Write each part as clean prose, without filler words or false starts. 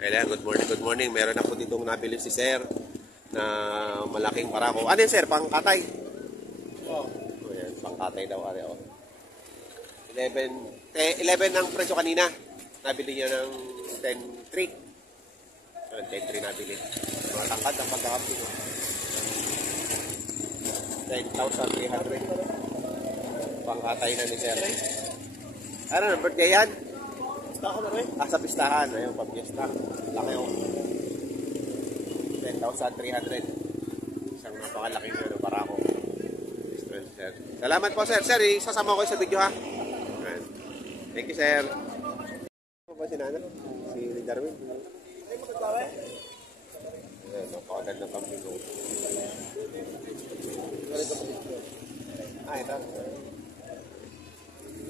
Ayan, good morning, good morning. Meron na po ditong nabili si Sir na malaking barako. Ano yun, Sir? Pangkatay? Oo. Oh. Ayan, pangkatay daw. 11 ang presyo kanina. Nabili niya ng 10.3. 10.3 nabili. Mga tangkad ang pagkakapin. 10,300. Pangkatay na ni Sir. Ano na, birthday yan? Pistahan na rin? Sa pistahan. Ayun, pag-piesta. Laki o. 10,300. Isang napakalaking barako. Sir. Salamat po, Sir. Sir, isasama ko sa video, ha? Thank you, Sir. Ano ba si Nana? Si Darwin? Ay, magkagawa? Ayan, napakaganda ng camping ko. Ito.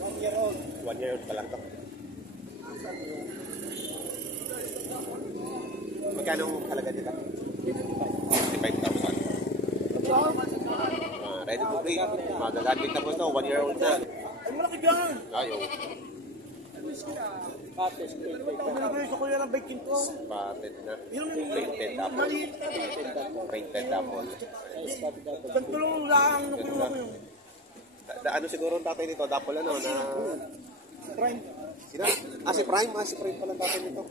1 year old. 1 year old pa lang ito. Magkano halaga dito? 55,000. Ready to breed. Magagamit na po ito. 1 year old na. Ay, malaki yan! Ayaw. Pates. Gusto ko yan ang baking ko. Pated na. Painted apple. Painted apple. Ganito lang nakuha ko yun. Ano siguro ang tatay nito? Dapol ano na... Prime. Sino? Si Prime. Si Prime pala ang tatay nito.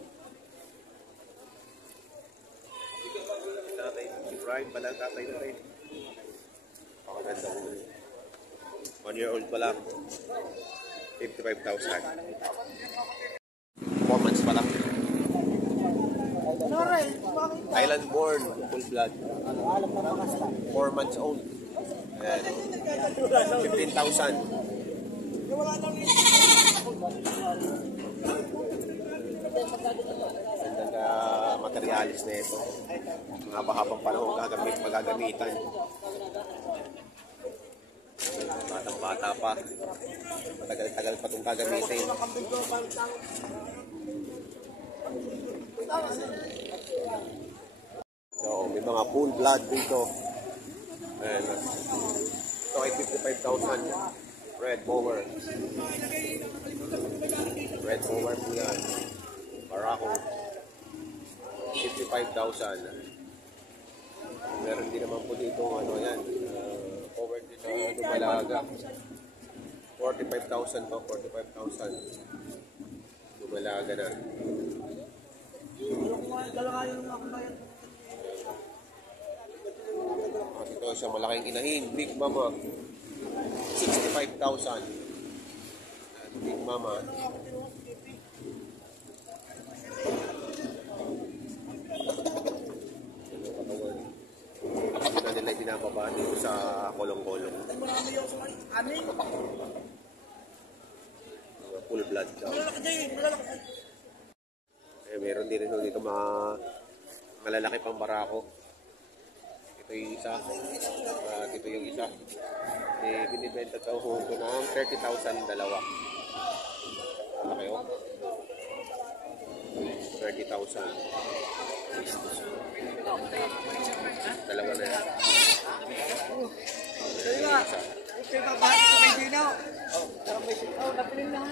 Si Prime pala ang tatay nito. Pakaganda ko. 1 year old pa lang. 55,000. 4 months pa lang. Island born. Full blood. 4 months old. Ayan. 15,000. Ganda materialis na ito. Mga habang panahon magagamitan. Batang-bata pa. Matagal-tagal pa itong gagamitin. So, may mga full blood dito. Ayan. Ito ay 55,000. Red Bower. Red Bower po yan. Barako. 55,000. Meron din naman po dito ano yan. Covered dito Dumalaga. 45,000 pa. 45,000. Dumalaga na. Ito siya malaking inahin. Big Mama. 65,000. Big Mama. Na nila dinababa dito sa kolong-kolong. Full blood daw. Meron din rin dito mga malalaki pang barako. Ito yung isa. Ito yung isa. Binibenta daw ho ito ng 30,000 dalawa. Ano kayo? 30,000. Dalawa na yan. Okay, babahit ko kay Dino. Napiling lang.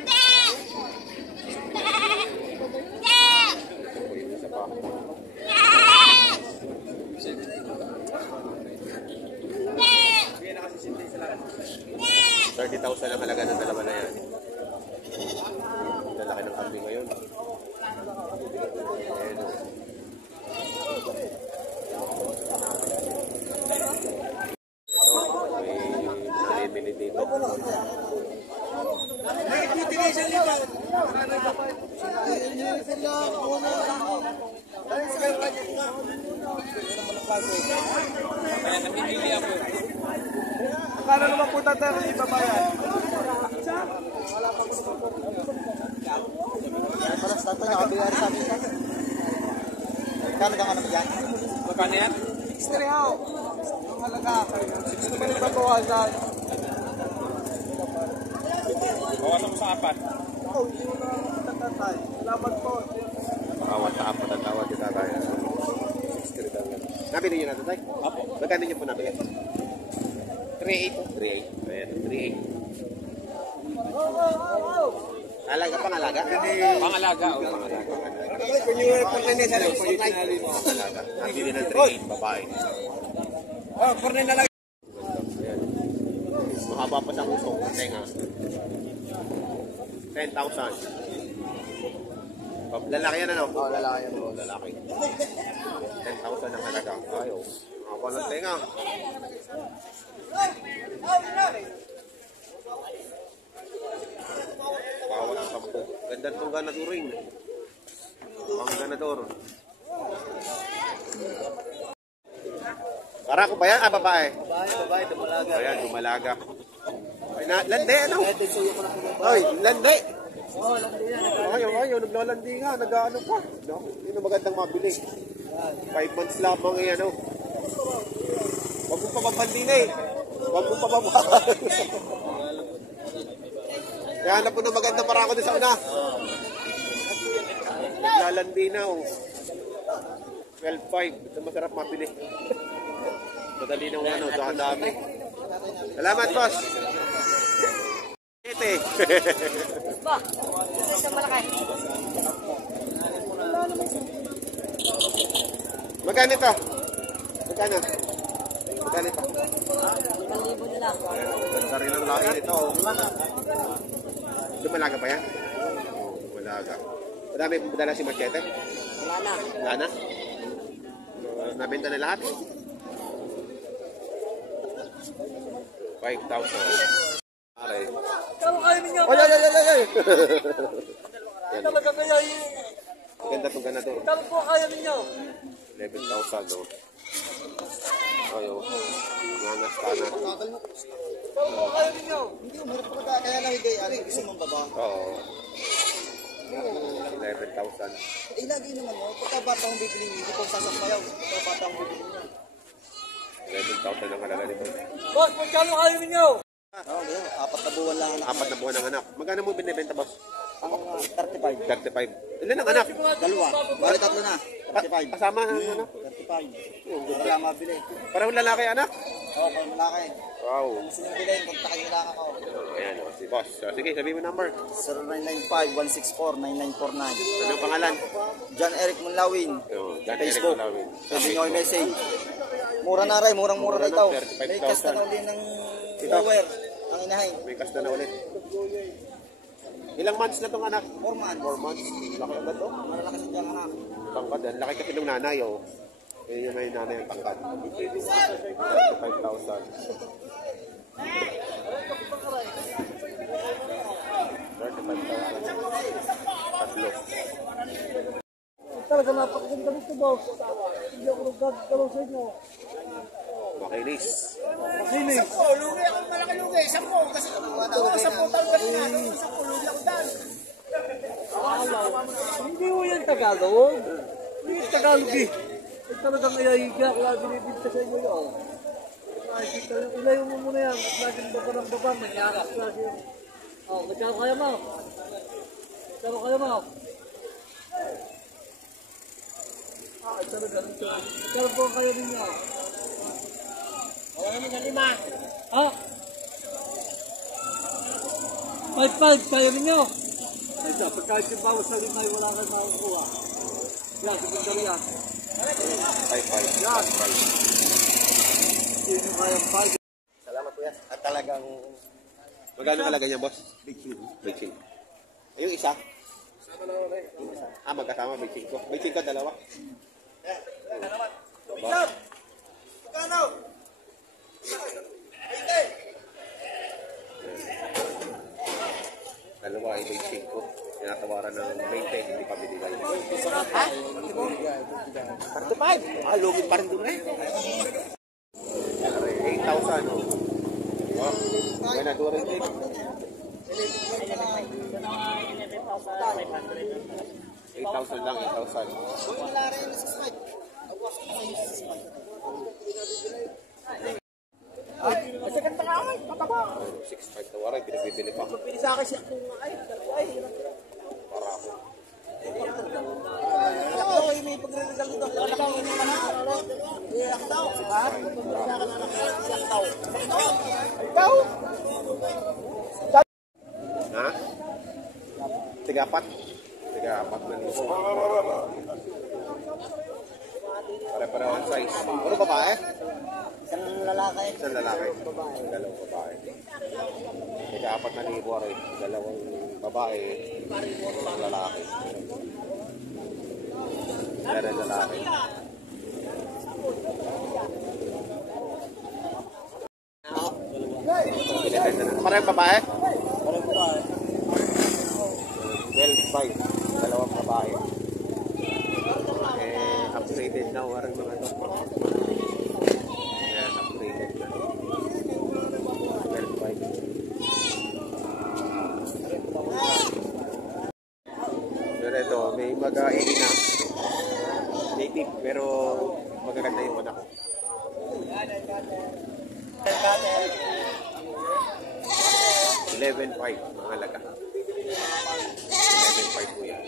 Ito po yung isa pa. 30,000 ang halaga ng dalawa na yan. Lalaki ng kambing ngayon. Ayan. Ito, may bili dito. May utilization dito. Akala naman po tayo ibabayan. Para sa tayo nakabiyari sa amin. Kano ka naman yan? Magkano yan? 63 ho. Ang halaga. 60 man ba bawasan? Bawasan mo sa 4. Oo, hindi mo na matatay. Salamat po. Pakawat sa apat ang tawad kita tayo. 63 daw yan. Nabili nyo na ito tayo? Apo. Magkano nyo po nabili? 3.8. 3.8. Ayan, 3.8. Alaga, pangalaga? Pangalaga. Pangalaga. Kung yung Fortnite na lang, Fortnite. Nabili ng 3.8, babae. Oh, Fortnite na lang. Ayan. Mahaba pa siyang usok ng tenga. 10,000. Oh, lalaki yan ano? Oo, lalaki yan. Oo, lalaki. 10,000 ang halaga. Ayaw. Mahaba ng tenga. Bawat 10. Ganda itong ganador rin. Ang ganador. Para ko ba yan? Ah, babae. Babae, dumalaga. Ayan, dumalaga. Ay, landi, ano? Ay, landi. Oo, landi yan. Ayaw, naglalandi nga, nag-ano pa. No? Yun ang magandang mabili. 5 months lamang eh, ano. Huwag mong pababandin eh. Huwag mong pababaan. Kaya hanap po ng maganda para ako din sa una. Naglalandi na, oh. 12.5. Ito masarap mabili. Madali ng ano, dami. Salamat, boss. Ito eh. Ba, isang malaki. Magkano ito? Magkano? Magkano ito? 1,000 na lang. Ganda rin ang laki nito. Dumalaga pa yan? Oo, dumalaga. Madami pong padala si Machete? Wala na. Wala na? Nabenta na lahat? 5,000. Aray. Kalo kayo ninyo. Ay! Yan. Talaga kaya yung... Ganda itong ganador. Kalo po kaya ninyo. 11,000, no? Ayo. Nangas ka na. Kalo po kaya ninyo. Hindi, umurot pa ka. Kaya lang higay, ari, gusto mong baba. Oo. 11,000. Eh, lagi naman mo. Pagka bata mong bibili, hindi ko sasampayaw. Pagka bata mong bibili niya. 11,000 ang halaga nito. Boss, magkano kayo ninyo? Oo, yun. 4 na buwan lang anak. 4 na buwan ang anak. Magkano mo binibenta, boss? Ang 35. 35. Ilan ang anak? Dalawa. Bali 3 na. 35. Kasama ang ano? 35. Wala mabili. Parang lalaki anak? Oo, kung malaki. Wow. Gusto nyo bilhin, kontakin nyo lang ako. Ayan, oh, si boss. So, sige, sabihin mo number. 0995-164-9949. Anong pangalan? John Eric Munlawin. John Facebook. Eric Malawin. Pwede nyo i-message. Mura na rin, murang-mura na ito. Mura na, 35,000. May cast na ulit ng flower. Ang inahin. May kasta na ulit. Ilang months na tong anak? 4 months. 4 months. Laki agad to. Malalakas yung diyang anak. Tangkad. Ang laki kasi ng nanay, oh. Yun yung may nanay ang tangkad. 35,000. Tatlo. Talaga napakaganda nito, boss. Hindi ako nagkagalaw sa inyo. Makinis. Makinis. Lugi ako malaki lugi. 10. Kasi 10 taon kanina. 10 lugi ako dyan. Hindi mo yan Tagalog. Hindi yung Tagalog eh. Ay talagang ayahiga. Kaya binibinta sa inyo yun. Nakikita yung ilayo mo muna yan. At laging baba ng baba. Nangyakap. Lagi yung... Oh, magkano kaya mo? Magkano kaya mo? Ay talaga. Magkano po kayo ninyo? Wala naman ng 5. Ha? 5-5 kayo ninyo? Ay, dapat kahit yung bawas na 5 ay wala kang makakuha. Yan, secondary yan. 5,500. Yan. Hindi nyo kayang 5. Salamat kuya. At talagang Magkano halaga niya, boss? big hit. Big Chill. Ay, yung isa? Magkasama, Big Chill ko. Big Chill ko, dalawa. Boss. Kano? Dalawa ay Big Chill ko. Tinatawaran ng 20, hindi pa binigay. 35! Lugin pa rin doon eh. 8,000, oh. Wow. May nadura rin. 8,000 lang, 8,000. Kasi kanta ka ay. Pataba. 6,500 na waray, binibili pa. Pili sa akin siya kung ay. Dalawa ay. Para ako. Anak daw ay may pagre-regal dito. Anak daw ay may anak. Anak daw. Ha? Anak daw. Ikaw? Ha? Tiga-apat. Tiga-apat na liso. Pare-pareho ang size. Puro babae? Isang lalaki. Isang lalaki. Dalawang babae. Kaya 4,000 rin. Dalawang babae. Isang lalaki. Meron lalaki. Parang babae? Parang babae. 12,500. Dalawang babae. Upgraded na warang mga ito. Ayan, upgraded na. 12,500. Pero ito, may mag-aini na. Native, pero magaganda yung anak ko. 11,500 mga halaga. 11,500 po yan.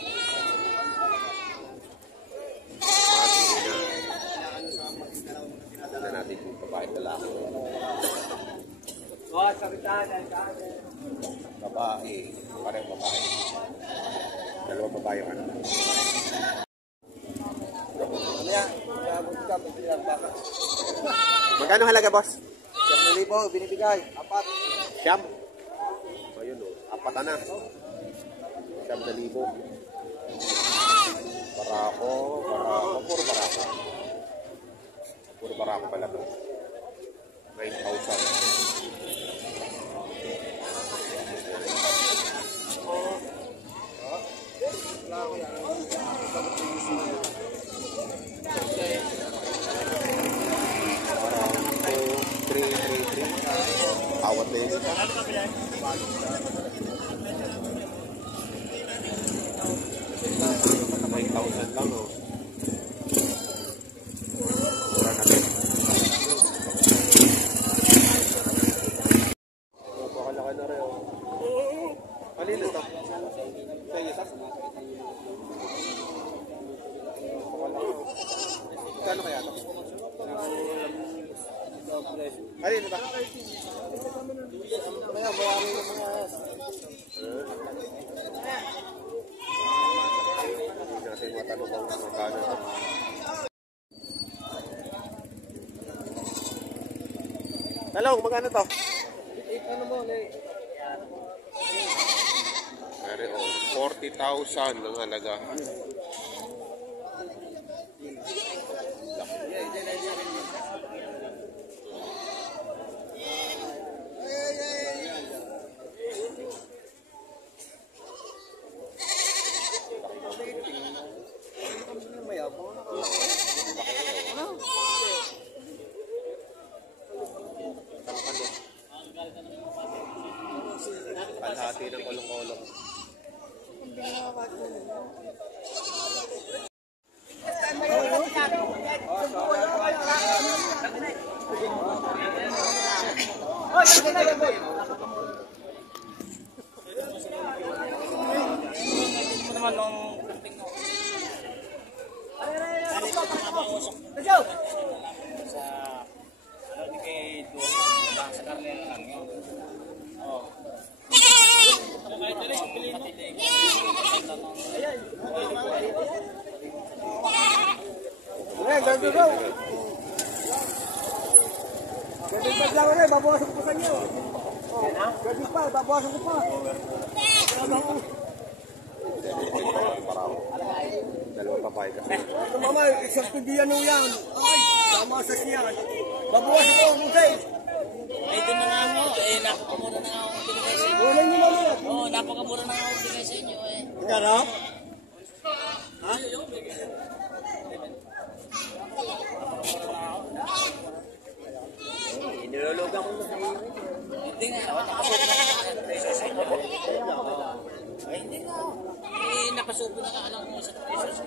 Tignan natin yung babae lalaki. Babae. Parang babae. Dalawang babae yung anak. Magkano halaga, boss? 1,000 binibigay. 4. Siyam. So, yun o. 4 na. 7,000. Barako. Puro barako. Puro barako pala to. 9,000. Awat na yun. 9,000 lang, oh. Mura na rin. Napakalaki na rin, oh. Kanina ito? Sa iyo, sa? Napakalaki, oh. Kano kaya ito? Kanina ba? Hindi natin matanong kung magkano ito. Talong, magkano ito? Pero 40,000 ang halaga. Kalahati ng kolong-kolong. Babawasan ko sa inyo. Gagi pa, babawasan ko pa. Dalawang babae kasi. Ito mama, isang tudiyan nung yan. Ay, tama sa siya. Babawasan ko, Musay. Pwede na nga mo, napakamura na nga ako binigay sa inyo. Wala nyo naman yan. Oo, napakamura na nga ako binigay sa inyo Kano? Ha? Inilologa ko na sa iyo. Hindi nga, nakasubo na nga. Ay, hindi nga. Nakasubo na nga alam mo sa pesos.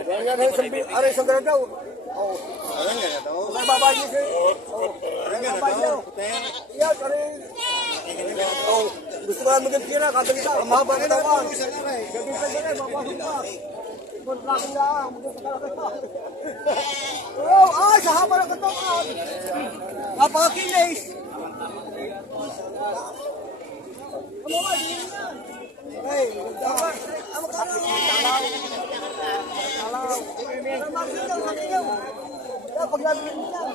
Kaya nga, aray isang ganda daw. Oo. Aray nga na daw. Kaya babae niyo siya. Oo. Aray nga na daw. Iyan, aray. Oo. Gusto ko lang magandira, kagalita. Ang mahaba na naman. Gagawin ka na, mapasok ka. Kontrakin na, magandira ka. Oo, ay, sa haba ng katawan. Napakakinis. Ano ba, di yan? Ay, dapat. Ang magkano? Talaw. Pag nabigyan mo yan.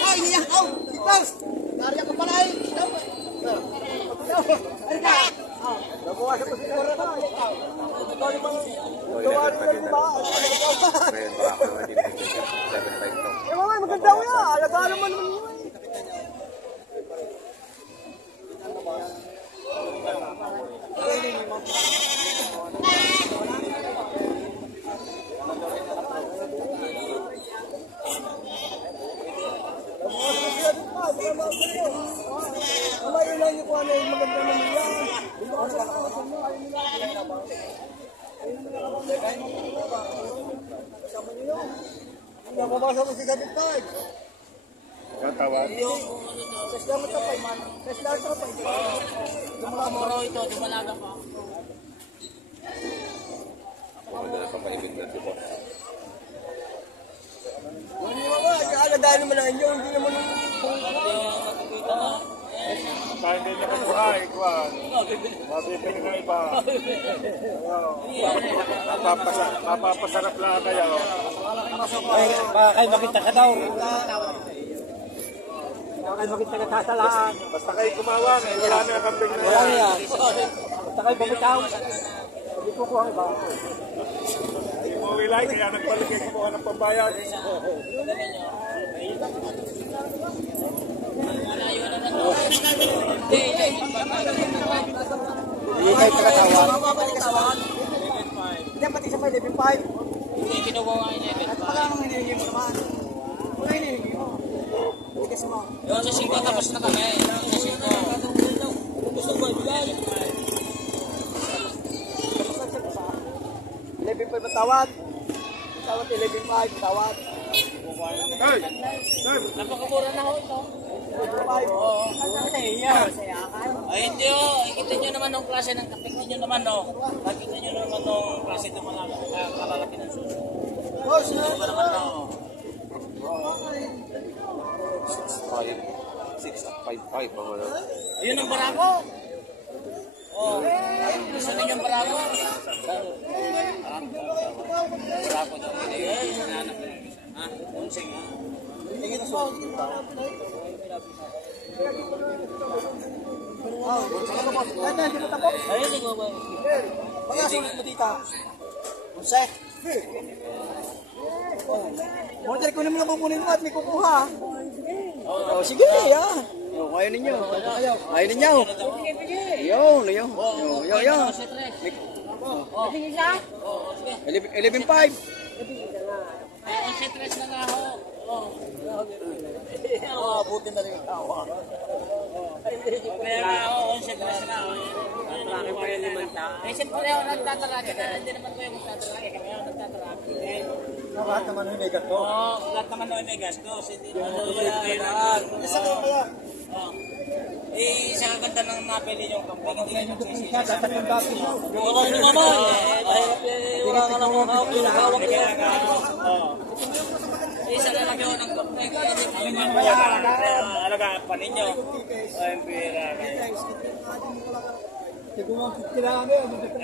Ay, niya. Oh, Klaus. Nariyan ka pala eh. Ari ka. Nabuwasan mo si Kora ka. Ngayon Barako naman din 7.5 to. Eh, mamay, maganda ko yan. Alagaan naman naman mo eh. Mamay, ilan yung kuha na yung maganda naman yan. Hindi ako basa mo si David Toy. Tawad. Tesla mo tapay man. Tesla mo tapay. Moro ito, dumalaga pa. Maganda na papaibig na si boss. Hindi mo ba? Alagaan naman lang inyo. Hindi naman Tayo din na kuhay, kuhan. Mabibili ng iba. Mapapasarap lang kayo. Baka kayo makita ka daw. Baka kayo makita ka sasalaan. Basta kayo kumawang, wala na yung kambing na Wala yan. yan. Basta kayo bumitaw. Hindi ko kuha iba. Hindi mo wilay, kaya nagpaligay kumuha ng pambayad. Hindi kayo pagkatawa. Hindi, pati sa may level 5. Hindi kinuha nga yung level At pala nang hinihingi mo naman. Wala hinihingi mo. Tigas mo. Yung sa 5 tapos na kami. Sa 5. Gusto ko ibigay. Level 5 matawad. Tawad 11.5. Tawad. Hey! Napakamura na ho ito. 11.5. Sa iyo. Ay hindi oh, kita nyo naman ng klase ng kapit nyo naman no. Nakita nyo naman ng klase ng kalalaki ng suso. Boss, Ito ba naman no? 6 at 5.5 ang ano. Ayun ang barako. Oh, gusto ninyo ang barako? Barako daw. Ay, sinanap na. Ha? Unsing ha? Ayun, hindi ko ba? mga sulit mo dito. Jose. Order ko naman ang kukunin mo at may kukuha. Oh, sige, yan. Oh, ayaw ninyo. Ayaw ninyo. Yun. 11.5. Ay, ang stress na nga ho. Oh, buti na rin yung tawa. Kaya nga ho, ang stress na ho. Malaki pa yung limanta. Eh, siyempre ako nagtataraki. Hindi naman ko yung magtataraki. Kami ako nagtataraki. Lahat naman yung may gato. Oo, lahat naman na may gastos. Hindi naman ko kailangan. Eh, sa kaganda ng napili yung kampay, hindi kayo magsisisi. Oo, ano naman. Wala ka lang hawak yung isa na lang yun ang kampay. Alagaan pa ninyo. Ay, pira kayo.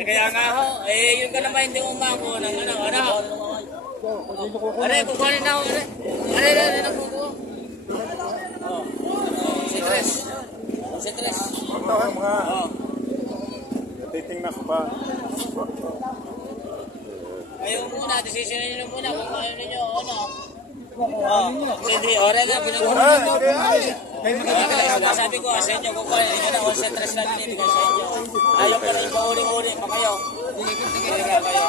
Kaya nga ho, yun ka naman hindi umako ng ano. Aray, kukunin na ako. Aray, nagkukuha. Si Tres. Tawa mga. Natitingnan ko pa. Ayaw muna, desisyonin nyo muna kung ayaw ninyo, ano. Hindi, oray na, pinagkukuha nyo. Sabi ko, sa inyo, kung kaya nyo na, all set Tres na binibigay sa inyo. Ayaw pa rin, pauli-uli pa kayo. Hindi nga kayo.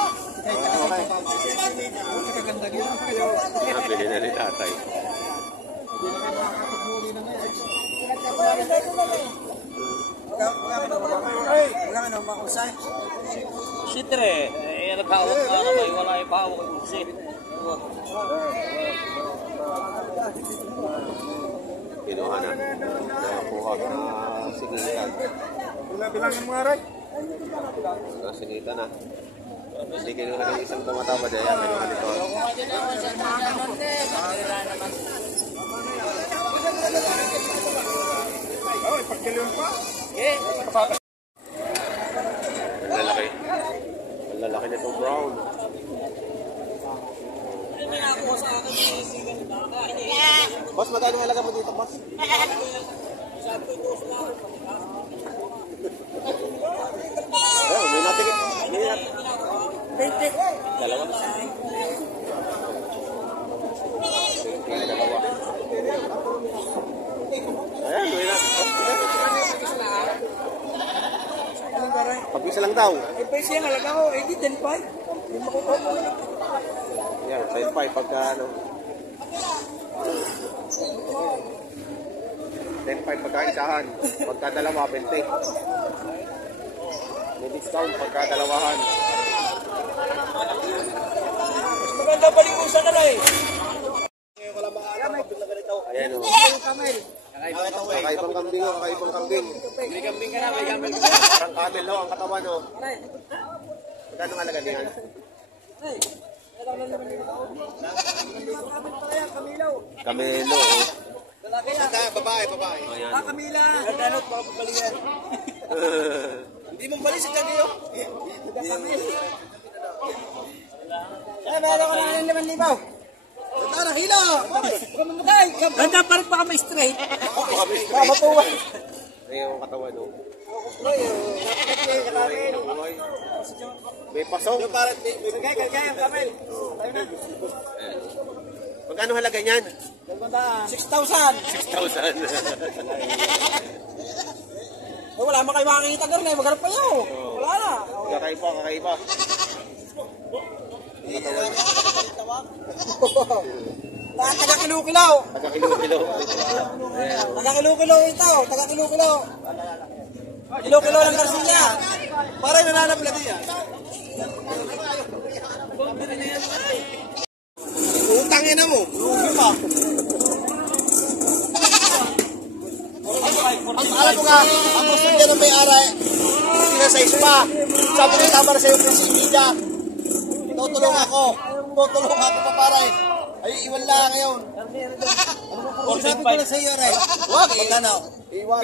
Nabili na ni tatay. Magkano, makusay? Si Tre, naghawak na naman, wala yung pahawak yung si. Kinuha na. Nakuha na singitan. Bilangin mo nga rin. Singitan na. Hindi kinuha ng isang tumatawad. Kaya kinuha nito. Oh, ipagkiliwan pa. Lalaki. Lalaki nitong brown. Boss, magkano ang halaga mo dito, boss? Ayun, may natin. Dalawa. Ayan, may natin. Pag-isa lang daw. Eh, pwede yung halaga ko. Eh, di 10.5. Hindi makukuha mo. Ayan, 10.5 pagka ano. 10.5 pagka isahan. Pagka dalawa, 20. May discount pagka dalawahan. Mas maganda palikusan na lang eh. Ayan o. Kakaibang kambing o, kakaibang kambing. May kambing ka na, may kambing. Parang camel ho, ang katawan o. Magkano ang halaga niyan? Kamelo o. Babae. Ayan. Kamila. Ganot, papapalian. Hindi mo bali sa kanya yun. Eh, meron ka na 5,000. Tara, hila! Ganda pa rin baka may straight. Matuwa. Ayan ang katawan o. May pasok. Magkano halaga niyan? 6,000. 6,000. Wala mo kayo makakita gano'n eh. Magharap kayo. Wala na. Kakaiba. Taga-kilo-kilo. Taga-kilo-kilo. Taga-kilo-kilo ito. Taga-kilo-kilo. Kilo-kilo lang Garcia. Parang nananapla din yan. Utangin na mo. Lugi pa. Alam mo nga, ang gusto niya ng may-ari, sinasayos pa. Sabi ko tama na sa'yo, prinsipida. Tutulong ako pa paray. Ay, iwan lang ngayon. Sabi ko lang sa'yo, Ray. Huwag, magkano?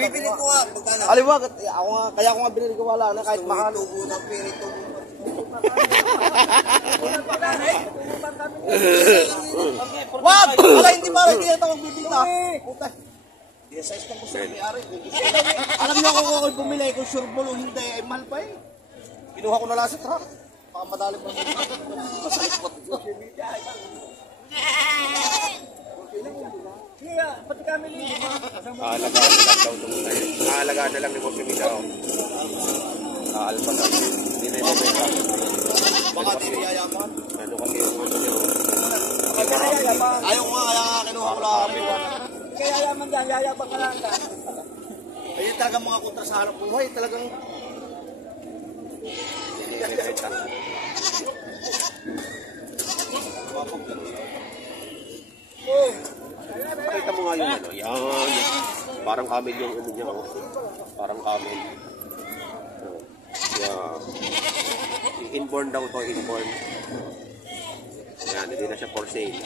Bibili ko nga, magkano? Aliwag, kaya ako nga binili ko wala na kahit mahal. Tubo ng pirito. Wag! Wala, hindi para, hindi ito magbibita. Hindi, size ng gusto ng may-ari. Alam niyo kung ako bumili, kung sure ball o hindi, ay mahal pa eh. Kinuha ko na lang sa truck. Baka madali pa masalikot. Aalagaan na lang ni Boss Emita o. Aalpatan. Hindi na ibabenta. Baka di yayaman. Ano kasi yung ano niya o. Ayaw ko nga, kaya nga kinuha ko lang. Kaya yayaman dyan, yayabang ka lang. Ayun talagang mga kontra sa harap buhay, talagang Hindi na ibabenta. Pakita mo nga yung ano. Yan. Parang camel yung ano niya o. Parang camel. Yan. Inborn daw to, inborn. Yan, hindi na siya for sale.